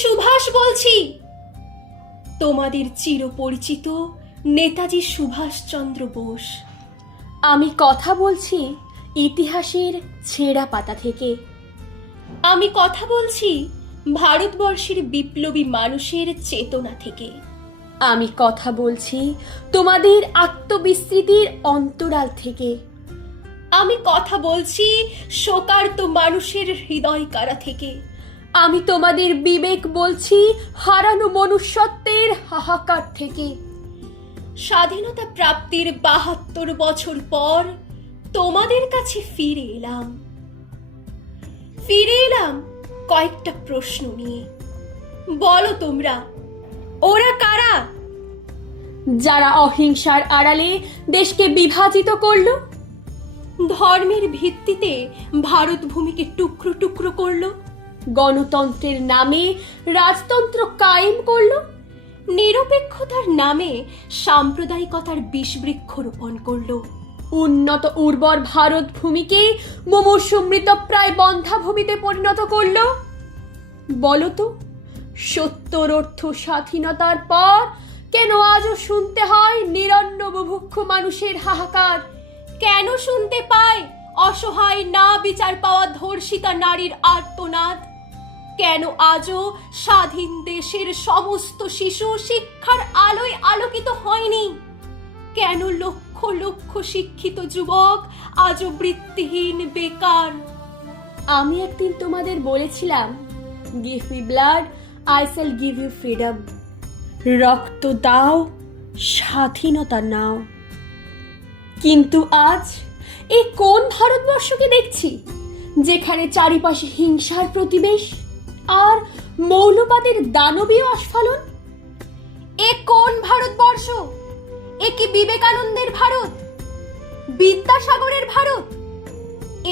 সুভাষ বলছি, তোমাদের চিরপরিচিত নেতাজি সুভাষচন্দ্র বোস। আমি কথা বলছি ইতিহাসের ছেঁড়া পাতা থেকে। আমি কথা বলছি ভারতবর্ষের বিপ্লবী মানুষের চেতনা থেকে। আমি কথা বলছি তোমাদের আত্মবিস্মৃতির অন্তরাল থেকে। আমি কথা বলছি শোকার্ত মানুষের হৃদয় কারা থেকে। আমি তোমাদের বিবেক বলছি হারানো মনুষ্যত্বের হাহাকার থেকে। স্বাধীনতা প্রাপ্তির ৭২ বছর পর তোমাদের কাছে ফিরে এলাম কয়েকটা প্রশ্ন নিয়ে। বলো তোমরা, ওরা কারা? যারা অহিংসার আড়ালে দেশকে বিভাজিত করলো, ধর্মের ভিত্তিতে ভারত ভূমিকে টুকরো টুকরো করলো, গণতন্ত্রের নামে রাজতন্ত্র কায়েম করলো, নিরপেক্ষতার নামে সাম্প্রদায়িকতার বিষবৃক্ষ রোপণ করলো, উন্নত উর্বর ভারত ভূমিকে মুমূর্ষু মৃতপ্রায় বন্ধ্যাভূমিতে পরিণত করলো। বলতো, ৭০ স্বাধীনতার পর কেন আজও শুনতে হয় নিরন্ন বুভুক্ষ মানুষের হাহাকার? কেন শুনতে পায় অসহায় না বিচার পাওয়া ধর্ষিতা নারীর আর্তনাদ? কেন আজও স্বাধীন দেশের সমস্ত শিশু শিক্ষার আলোয় আলোকিত হয়নি? কেন লক্ষ লক্ষ শিক্ষিত যুবক আজও বৃত্তিহীন, বেকার? আমি একদিন তোমাদের বলেছিলাম, give me blood, I shall give you freedom. রক্ত দাও, স্বাধীনতা নাও। কিন্তু আজ এই কোন ভারতবর্ষকে দেখছি, যেখানে চারিপাশে হিংসার প্রতিবেশ আর মৌলবাদের দানবীয় আস্ফালন? এ কোন ভারতবর্ষ? এ কি বিবেকানন্দের ভারত, বিদ্যাসাগরের ভারত?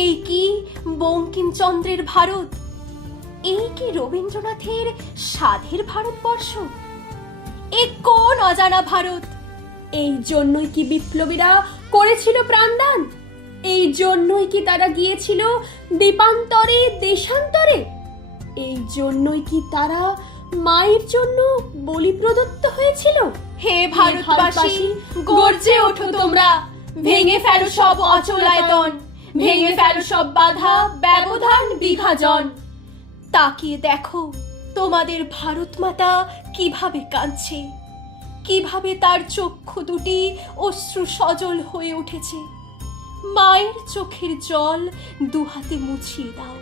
এই কি বঙ্কিমচন্দ্রের ভারত? এই কি রবীন্দ্রনাথের সাধের ভারতবর্ষ? এ কোন অজানা ভারত? এই জন্যই কি বিপ্লবীরা করেছিল প্রাণদান? এই জন্যই কি তারা গিয়েছিল দ্বীপান্তরে, দেশান্তরে? এই জন্যই কি তারা মায়ের জন্য বলি প্রদত্ত হয়েছিল? হে ভারতবাসী, গর্জে ওঠো তোমরা, ভেঙে ফেলো সব অচলায়তন, ভেঙে ফেলো সব বাধা, ব্যবধান, বিভাজন। তাকিয়ে দেখো তোমাদের ভারত মাতা কিভাবে কাঁদছে, কিভাবে তার চক্ষু দুটি অশ্রু সজল হয়ে উঠেছে। মায়ের চোখের জল দুহাতে মুছিয়ে দাও।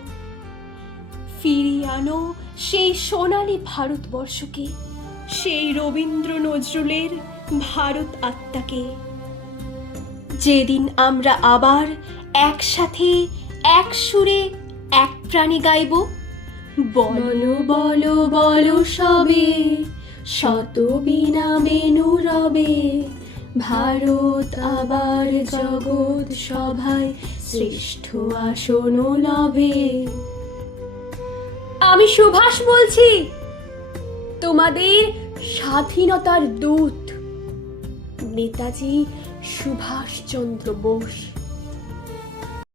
ফিরিয়ে আনো সেই সোনালী ভারতবর্ষকে, সেই রবীন্দ্র নজরুলের ভারত আত্মাকে। যেদিন আমরা আবার একসাথে, এক সুরে, এক প্রাণে গাইব, বলো বলো বলো সবে, শত বীণা বেণু রবে, ভারত আবার জগৎ সভায় শ্রেষ্ঠ আসন লবে। আমি সুভাষ বলছি, তোমাদের স্বাধীনতার দূত নেতাজি সুভাষচন্দ্র বোস।